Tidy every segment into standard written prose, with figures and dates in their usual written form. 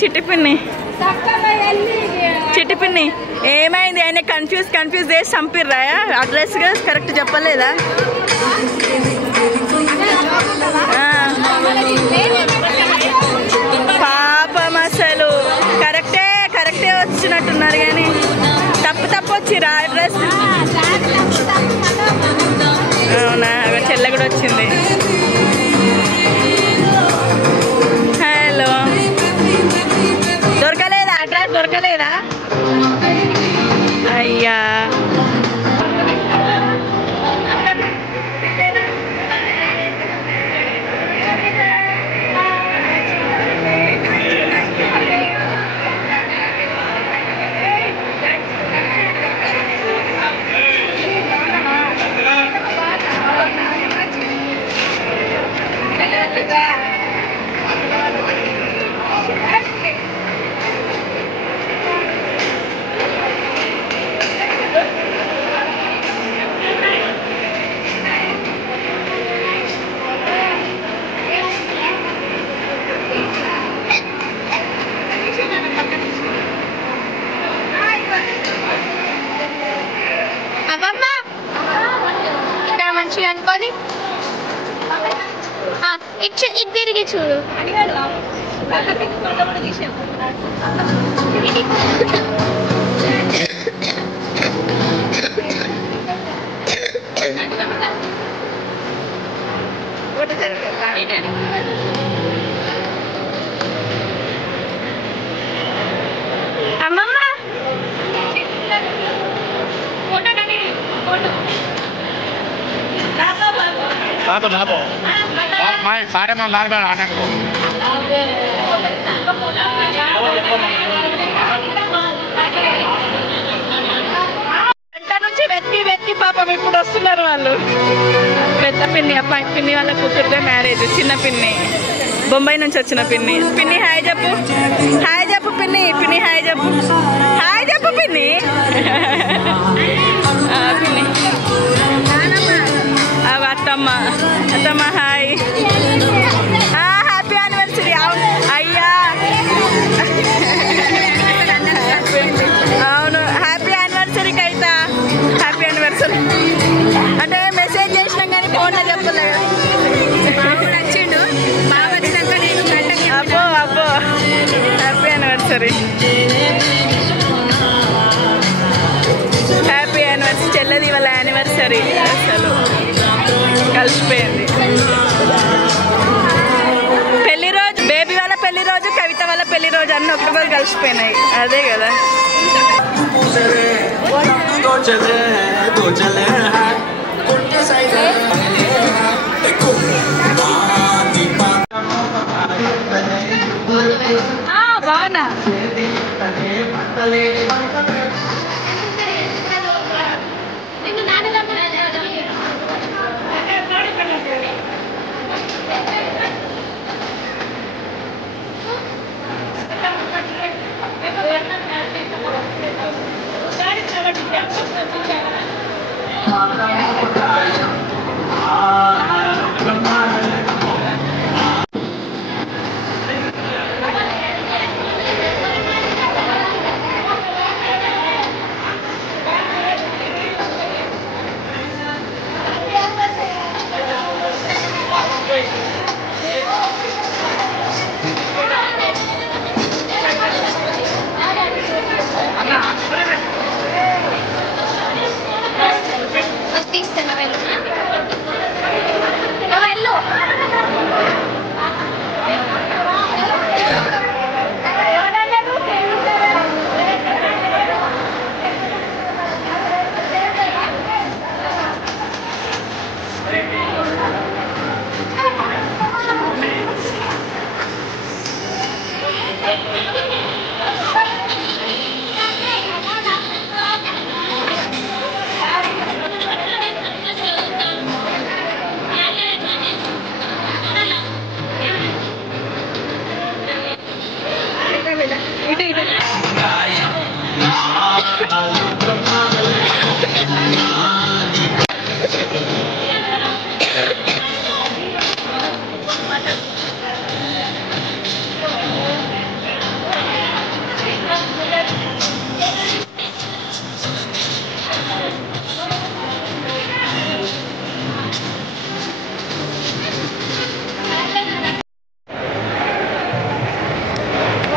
చిట్టి పిన్ని ఏమైంది? ఆయన కన్ఫ్యూజ్ చేసి చంపిర్రా? అడ్రస్ కరెక్ట్ చెప్పలేదా? పాపం అసలు కరెక్టే వచ్చినట్టున్నారు కానీ తప్పు వచ్చిరా అడ్రస్. అవునా? చెల్ల కూడా వచ్చింది. హలో, దొరకలేదా? అడ్రస్ దొరకలేదా? అయ్యా అనుకోని ఇటు తిరిగి చూడు. అమ్మమ్మ सारे में लाल बार आने को గంట నుంచి వెతికి పాపం ఇప్పుడు వస్తున్నారు వాళ్ళు. పెద్ద పిన్ని అబ్బాయి పిన్ని వాళ్ళ కూతురుతో మ్యారేజ్. చిన్న పిన్ని బొంబాయి నుంచి వచ్చిన పిన్ని. పిన్ని హాయ్ చెప్పు పిన్ని. పిన్ని హాయ్ చెప్పు పిన్ని. పిన్ని అత్తమ్మ హాయ్. Happy anniversary. అయ్యా అవును, హ్యాపీ యానివర్సరీ కైతా. హ్యాపీ యానివర్సరీ అంటే మెసేజ్ చేసినాం కానీ ఫోన్లో చెప్పలేదు. వచ్చిండు బాగా వచ్చినాక నేను అబ్బో హ్యాపీ యానివర్సరీ. హ్యాపీ యానివర్సరీ చెల్లది వాళ్ళ యానివర్సరీ. అసలు కలిసిపోయింది. పెళ్లి రోజు బేబీ వాళ్ళ పెళ్లి రోజు, కవిత వాళ్ళ పెళ్లి రోజు అన్నీ ఒకటి రోజు కలిసిపోయినాయి. అదే కదా. బాగున్నా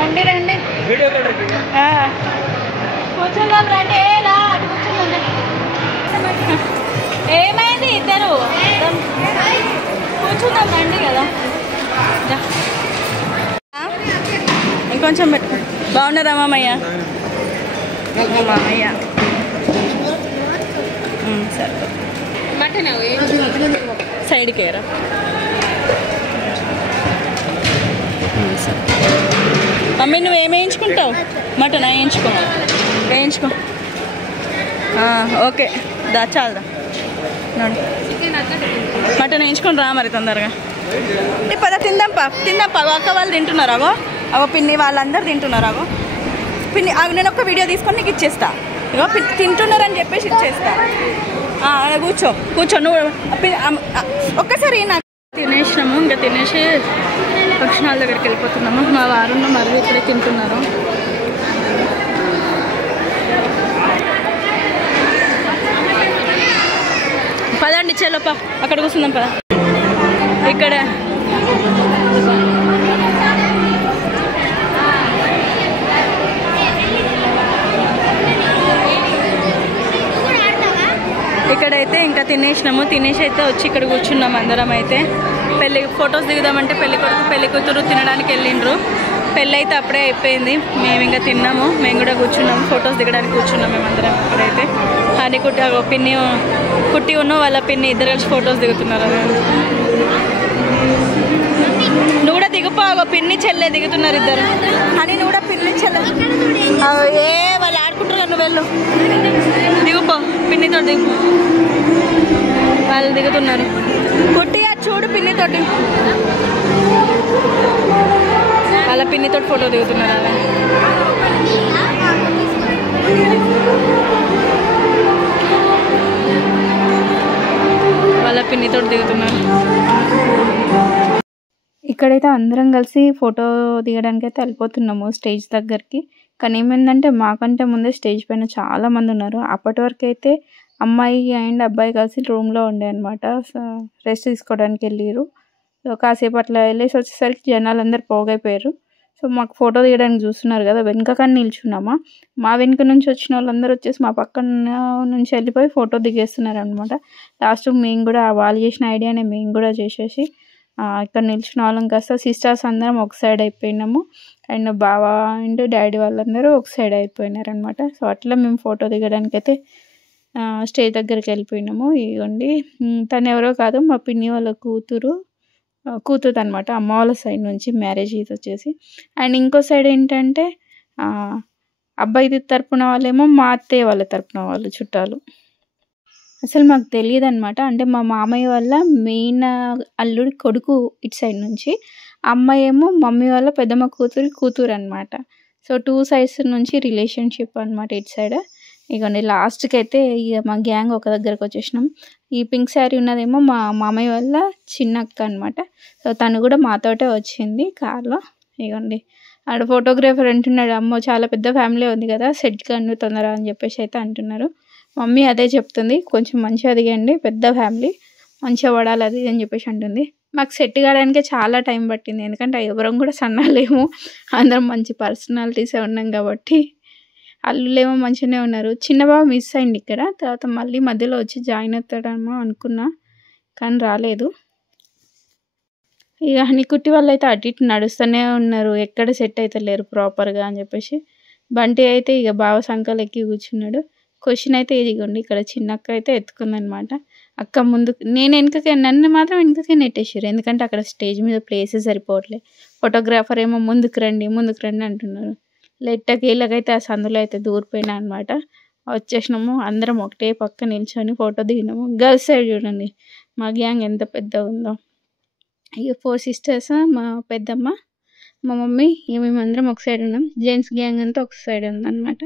రండి రండి కూర్చుందాం రండి ఏమైంది ఇద్దరు కూర్చుందాం రండి కదా ఇంకొంచెం పెట్టు బాగున్నారా మామయ్య మామయ్య సరే సైడ్కి ఏరా మమ్మీ నువ్వు ఏమి వేయించుకుంటావు మటన్ వేయించుకో ఓకే దా చాలదా మటన్ వేయించుకొని రా మరి తొందరగా పద తిందాంపా అక్క వాళ్ళు తింటున్నారు అగో పిన్ని వాళ్ళందరూ తింటున్నారు పిన్ని నేను ఒక వీడియో తీసుకొని నీకు ఇచ్చేస్తా ఇగో తింటున్నారని చెప్పేసి ఇచ్చేస్తా కూర్చో నువ్వు ఒక్కసారి నాకు తినేసినాము ఇంకా తినేసి భక్షణాల దగ్గరికి వెళ్ళిపోతున్నాము మా వారున్న మళ్ళీ ఇక్కడే తింటున్నారు పదండి చెలోపా అక్కడ కూర్చుందాం పద ఇక్కడ ఇక్కడైతే ఇంకా తినేసి అయితే వచ్చి ఇక్కడ కూర్చున్నాం అందరం అయితే పెళ్ళి ఫొటోస్ దిగుదామంటే పెళ్లి కొడుకు పెళ్లి కూతురు తినడానికి వెళ్ళిండ్రు పెళ్ళి అయితే అప్పుడే అయిపోయింది మేము ఇంకా తిన్నాము మేము కూడా కూర్చున్నాము ఫొటోస్ దిగడానికి కూర్చున్నాం మేమందరం ఇక్కడైతే హనీ కుట్టి ఉన్న వాళ్ళ పిన్ని ఇద్దరు కలిసి ఫొటోస్ దిగుతున్నారు నువ్వు కూడా దిగుపోవా పిన్ని చెల్లె దిగుతున్నారు ఇద్దరు హనీ నువ్వు కూడా పిన్ని చెల్లె వాళ్ళు ఆడుకుంటారు నువ్వు వెళ్ళు దిగుపో పిన్నితో దిగు వాళ్ళు దిగుతున్నారు కుట్టి చూడు పిన్నితోటి వాళ్ళ పిన్నితో ఫోటో దిగుతున్నారు అలా వాళ్ళ పిన్నితో దిగుతున్నారు ఇక్కడైతే అందరం కలిసి ఫోటో దిగడానికి అయితే వెళ్ళిపోతున్నాము స్టేజ్ దగ్గరికి కానీ ఏమైందంటే మాకంటే ముందే స్టేజ్ పైన చాలా మంది ఉన్నారు అప్పటి వరకు అయితే అమ్మాయి అండ్ అబ్బాయి కలిసి రూమ్లో ఉండే అనమాట రెస్ట్ తీసుకోవడానికి వెళ్ళారు కాసేపు అట్లా వెళ్ళేసి వచ్చేసరికి జనాలు అందరు పోగైపోయారు సో మాకు ఫోటో తీయడానికి చూస్తున్నారు కదా వెనకకని నిల్చున్నామా మా వెనుక నుంచి వచ్చిన వాళ్ళందరూ వచ్చేసి మా పక్కన నుంచి వెళ్ళిపోయి ఫోటో దిగేస్తున్నారు అనమాట లాస్ట్ మేము కూడా వాళ్ళు చేసిన ఐడియానే మేము కూడా చేసేసి ఇక్కడ నిల్చున్న వాళ్ళం కాస్త సిస్టర్స్ అందరం ఒక సైడ్ అయిపోయినాము అండ్ బావ అండ్ డాడీ వాళ్ళందరూ ఒక సైడ్ అయిపోయినారు అనమాట సో అట్లా మేము ఫోటో దిగడానికి అయితే స్టేజ్ దగ్గరికి వెళ్ళిపోయినాము ఇవ్వండి తను ఎవరో కాదు మా పిన్ని వాళ్ళ కూతురు అనమాట అమ్మ వాళ్ళ సైడ్ నుంచి మ్యారేజ్ ఇది వచ్చేసి అండ్ ఇంకో సైడ్ ఏంటంటే అబ్బాయి తరపున వాళ్ళేమో మా అత్తయ్య వాళ్ళ తరపున వాళ్ళు చుట్టాలు అసలు మాకు తెలియదు అనమాట అంటే మా మామయ్య వాళ్ళ మెయిన్ అల్లుడి కొడుకు ఇటు సైడ్ నుంచి అమ్మాయి ఏమో మమ్మీ వాళ్ళ పెద్దమ్మ కూతురు అనమాట సో 2 సైడ్స్ నుంచి రిలేషన్షిప్ అనమాట ఇటు సైడ్ ఇక లాస్ట్కి అయితే ఇక మా గ్యాంగ్ ఒక దగ్గరకు వచ్చేసినాం ఈ పింక్ శారీ ఉన్నదేమో మా మామయ్య వాళ్ళ చిన్న అక్క అనమాట సో తను కూడా మాతోటే వచ్చింది కార్లో ఇగోండి ఆడ ఫోటోగ్రాఫర్ అంటున్నాడు అమ్మో చాలా పెద్ద ఫ్యామిలీ ఉంది కదా సెట్ కండు తొందర అని చెప్పేసి అయితే అంటున్నారు మమ్మీ అదే చెప్తుంది కొంచెం మంచిగా దిగండి పెద్ద ఫ్యామిలీ మంచిగా పడాలి అది అని చెప్పేసి అంటుంది మాకు సెట్ కావడానికే చాలా టైం పట్టింది ఎందుకంటే ఎవరం కూడా సన్నాలేము అందరం మంచి పర్సనాలిటీసే ఉన్నాం కాబట్టి అల్లులేమో మంచిగానే ఉన్నారు చిన్న బాబు మిస్ అయింది ఇక్కడ తర్వాత మళ్ళీ మధ్యలో వచ్చి జాయిన్ అవుతాడేమో అనుకున్నా కానీ రాలేదు ఇక హనీకుట్టి వాళ్ళు అయితే అటు ఇటు నడుస్తూనే ఉన్నారు ఎక్కడ సెట్ అయితే లేరు ప్రాపర్గా అని చెప్పేసి బంటి అయితే ఇక బావ సంకలు ఎక్కి కూర్చున్నాడు క్వశ్చన్ అయితే ఇదిగోండి ఇక్కడ చిన్న అక్క అయితే ఎత్తుకుందనమాట అక్క ముందు నన్ను మాత్రం వెనుకకే నెట్టేసారు ఎందుకంటే అక్కడ స్టేజ్ మీద ప్లేసెస్ సరిపోవట్లే ఫోటోగ్రాఫర్ ఏమో ముందుకు రండి అంటున్నారు లెట్టకేళ్ళకైతే ఆ సందులో అయితే దూరిపోయినా అనమాట వచ్చేసినాము అందరం ఒకటే పక్క నిల్చొని ఫోటో దిగినాము గర్ల్స్ సైడ్ చూడండి మా గ్యాంగ్ ఎంత పెద్దగా ఉందో ఇక 4 సిస్టర్స్ మా పెద్దమ్మ మా మమ్మీ ఇక మేమందరం ఒక సైడ్ ఉన్నాం జెంట్స్ గ్యాంగ్ అంతా ఒక సైడ్ ఉందన్నమాట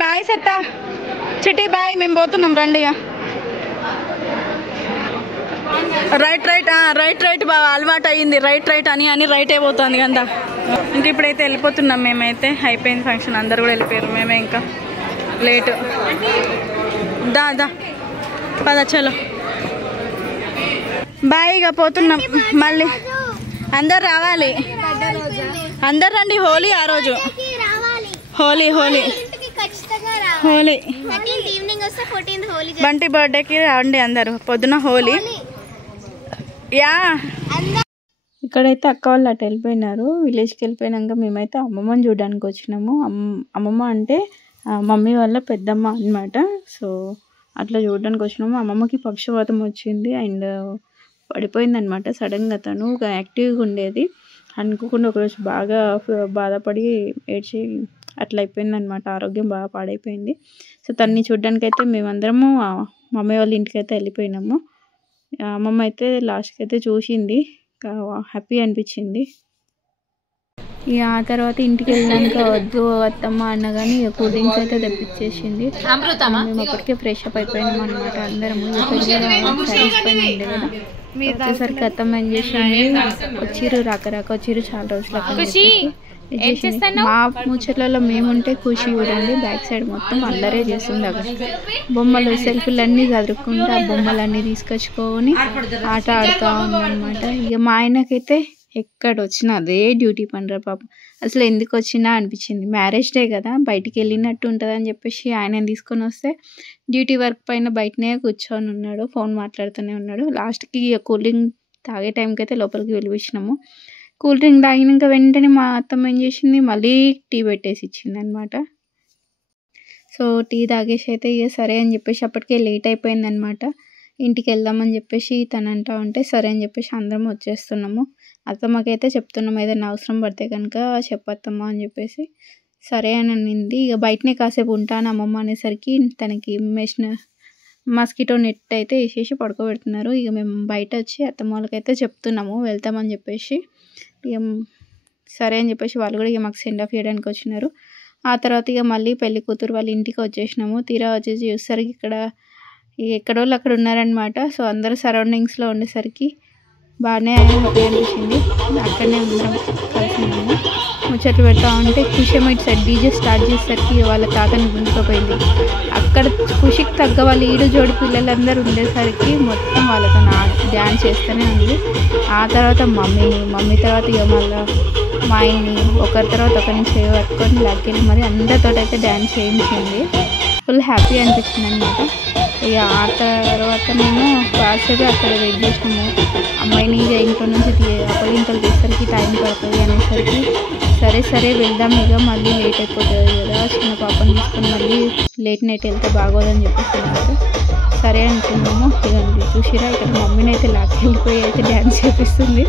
బాయ్ సెత్తా చిట్టి బాయ్, మేము పోతున్నాం రండి. రైట్ రైట్ రైట్ రైట్ బాగా అలవాటు అయ్యింది. రైట్ రైట్ అని అని రైట్ అయిపోతుంది కదా. ఇంక ఇప్పుడైతే వెళ్ళిపోతున్నాం మేమైతే. అయిపోయింది ఫంక్షన్, అందరు కూడా వెళ్ళిపోయారు. మేమే ఇంకా లేటు. దా దా పద చలో బాయ్. ఇక పోతున్నాం మళ్ళీ. అందరు రావాలి, అందరు రండి. హోలీ ఆ రోజు, హోలీ హోలీ హోలీ. బంటి బర్త్డేకి రండి అందరు, పొద్దున హోలీ. యా ఇక్కడైతే అక్క వాళ్ళు అటు వెళ్ళిపోయినారు. విలేజ్కి వెళ్ళిపోయినాక మేమైతే అమ్మమ్మని చూడడానికి వచ్చినాము. అమ్మమ్మ అంటే మమ్మీ వాళ్ళ పెద్దమ్మ అన్నమాట. సో అట్లా చూడడానికి వచ్చినాము. అమ్మమ్మకి పక్షవాతం వచ్చింది అండ్ పడిపోయింది అనమాట సడన్గా. తను యాక్టివ్గా ఉండేది, అనుకోకుండా ఒకరోజు బాగా బాధపడి ఏడ్చి అట్లా అయిపోయిందనమాట. ఆరోగ్యం బాగా పాడైపోయింది. సో తన్ని చూడ్డానికైతే మేమందరము మమ్మీ వాళ్ళ ఇంటికైతే వెళ్ళిపోయినాము. అమ్మమ్మ అయితే లాస్ట్కి అయితే చూసింది, హ్యాపీ అనిపించింది. ఇక ఆ తర్వాత ఇంటికి వెళ్ళాక వద్దు అత్తమ్మ అన్న కానీ ఇక కూల్ డ్రింక్స్ అయితే తెప్పించేసింది. మేము అప్పటికే ఫ్రెష్ అప్ అయిపోయినాం అనమాట అందరము. శారీస్ పైన ఉండే కదా వచ్చేసరికి అత్తమ్మ ఏం చేసింది, వచ్చిర్రు రాక వచ్చిర్రు చాలా రోజులు. మా ముచ్చట్లలో మేముంటే ఖుషి చూడండి బ్యాక్ సైడ్ మొత్తం అల్లరే చేస్తుంది. అక్కడ బొమ్మలు సెల్ఫీలు అన్నీ చదువుకుంటూ ఆ బొమ్మలన్నీ తీసుకొచ్చుకొని ఆట ఆడుతూ ఉందన్నమాట. ఇక మా ఆయనకైతే ఎక్కడ వచ్చినా అదే డ్యూటీ పనిరా పాపం. అసలు ఎందుకు వచ్చినా అనిపించింది. మ్యారేజ్ డే కదా బయటికి వెళ్ళినట్టు ఉంటుంది అని చెప్పేసి ఆయన తీసుకొని వస్తే డ్యూటీ వర్క్ పైన బయటనే కూర్చొని ఉన్నాడు, ఫోన్ మాట్లాడుతూనే ఉన్నాడు. లాస్ట్కి కూల్ డ్రింక్ తాగే టైంకి అయితే లోపలికి పిలిపించినాము. కూల్ డ్రింక్ తాగినాక వెంటనే మా అత్తమ్మ ఏం చేసింది, మళ్ళీ టీ పెట్టేసి ఇచ్చింది అనమాట. సో టీ తాగేసి అయితే ఇక సరే అని చెప్పేసి అప్పటికే లేట్ అయిపోయిందనమాట. ఇంటికి వెళ్దామని చెప్పేసి తను అంటా ఉంటే సరే అని చెప్పేసి అందరం వచ్చేస్తున్నాము. అత్తమ్మకైతే చెప్తున్నాము ఏదైనా అవసరం పడితే కనుక చెప్పత్తమ్మా అని చెప్పేసి సరే అని అనింది. ఇక బయటనే కాసేపు ఉంటాను అమ్మమ్మ అనేసరికి తనకి మస్కిటో నెట్ అయితే వేసేసి పడుకోబెడుతున్నారు. ఇక మేము బయట వచ్చి అత్తమ్మ వాళ్ళకైతే చెప్తున్నాము వెళ్తామని చెప్పేసి. ఇక సరే అని చెప్పేసి వాళ్ళు కూడా ఇక మాకు సెండ్ ఆఫ్ చేయడానికి వచ్చినారు. ఆ తర్వాత ఇక మళ్ళీ పెళ్లి కూతురు వాళ్ళ ఇంటికి వచ్చేసినాము. తీరా వచ్చేసి చూసేసరికి ఇక్కడ ఎక్కడోళ్ళు అక్కడ ఉన్నారనమాట. సో అందరూ సరౌండింగ్స్లో ఉండేసరికి బాగానే హ్యాపీ అనిపించింది. అక్కడనే అందరం కలిసి ఉన్నాము, ముచ్చట్లు పెడతా ఉంటే ఖుషి ఇటు సైడ్ డీజే స్టార్ట్ చేసేసరికి వాళ్ళ తాతని గుంజుకుపోయింది. అక్కడ ఖుషికి తగ్గ వాళ్ళ ఈడు జోడి పిల్లలందరూ ఉండేసరికి మొత్తం వాళ్ళతో డ్యాన్స్ చేస్తూనే ఉంది. ఆ తర్వాత మమ్మీ తర్వాత ఇక మళ్ళీ మా ఆయన్ని ఒకరి తర్వాత ఒకరిని చేయబట్టుకొని లాక్కెళ్ళి మరి అందరితో అయితే డ్యాన్స్ చేయించింది. ఫుల్ హ్యాపీ అనిపించింది అనమాట. ఇక ఆ తర్వాత మేము కాసేపు అక్కడ వెయిట్ చేసినాము. అమ్మాయిని ఇక ఇంట్లో నుంచి అప్పగింతలు తీసేసరికి టైం పడుతుంది అనేసరికి సరే వెళ్దాం ఇక మళ్ళీ లేట్ అయిపోతుంది కదా, చిన్న పాపని తీసుకొని మళ్ళీ లేట్ నైట్ వెళ్తే బాగోదని చెప్పేసి సరే అనుకున్నాము. ఇదండి చూసిరా ఇక్కడ మమ్మీని అయితే లాక్కెళ్ళిపోయి అయితే డ్యాన్స్ చేపిస్తుంది.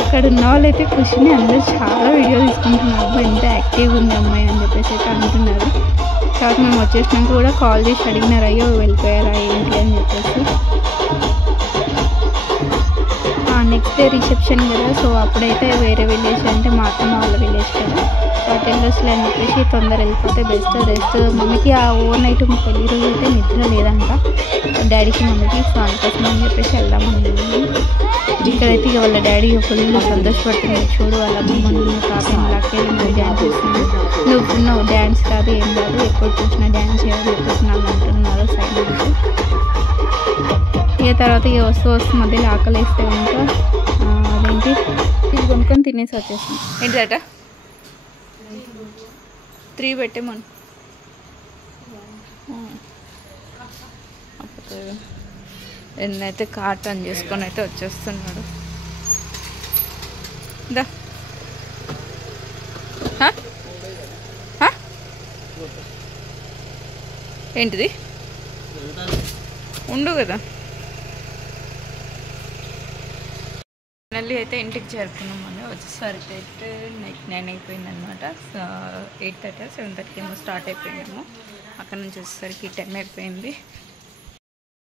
అక్కడ ఉన్న వాళ్ళు అయితే ఖుషిని అందరూ చాలా వీడియో తీసుకుంటున్నారు, అబ్బాయి ఎంత యాక్టివ్గా ఉంది అమ్మాయి అని చెప్పేసి అయితే అంటున్నారు. తర్వాత మేము వచ్చేసినాక కూడా కాల్ చేసి అడిగినారు, అయ్యో వెళ్ళిపోయారా ఏంటి అని చెప్పేసి. నెక్స్ట్ డే రిసెప్షన్ కదా, సో అప్పుడైతే వేరే విలేజ్ అంటే మా అత్తమ్మ వాళ్ళ విలేజ్ కదా, సో టెల్లర్స్లో అని చెప్పేసి తొందర వెళ్ళిపోతే బెస్ట్. రెస్ట్ మమ్మీకి ఆ ఓవర్ నైట్ మా పెళ్లి రోజు అయితే నిద్ర లేదంట డాడీకి మమ్మీకి. సో అందుకోసం అని చెప్పేసి వెళ్దామని ఇక్కడైతే ఇక వాళ్ళ డాడీ ఫుల్ సంతోషపడుతుంది. చూడు వాళ్ళ అమ్మమ్మను తాతయ్య లాక్కెళ్ళి నువ్వు డ్యాన్స్ చేస్తుంది, నువ్వు డ్యాన్స్ కాదు ఏం కాదు ఎప్పుడు చూసినా డ్యాన్స్ చేయాలని చెప్పేసి నాకు అంటున్నారు సైడ్ నుంచి. ఇక తర్వాత ఇక వస్తూ మధ్యలో ఆకలి వేస్తే ఇంకా అదేంటి ఇది కొనుక్కొని తినేసి వచ్చేసాం. ఏంటిదట 3 పెట్టేమను ఎన్నైతే కార్ట్ ఆన్ చేసుకొని అయితే వచ్చేస్తున్నాడు. దా ఏంటిది ఉండు కదా. ఫైనల్లీ అయితే ఇంటికి చేరుకున్నామని వచ్చేసరికి అయితే నైట్ 9 అయిపోయింది అనమాట. 8:30 7:30 ఏమో స్టార్ట్ అయిపోయినాము. అక్కడ నుంచి వచ్చేసరికి 10 అయిపోయింది.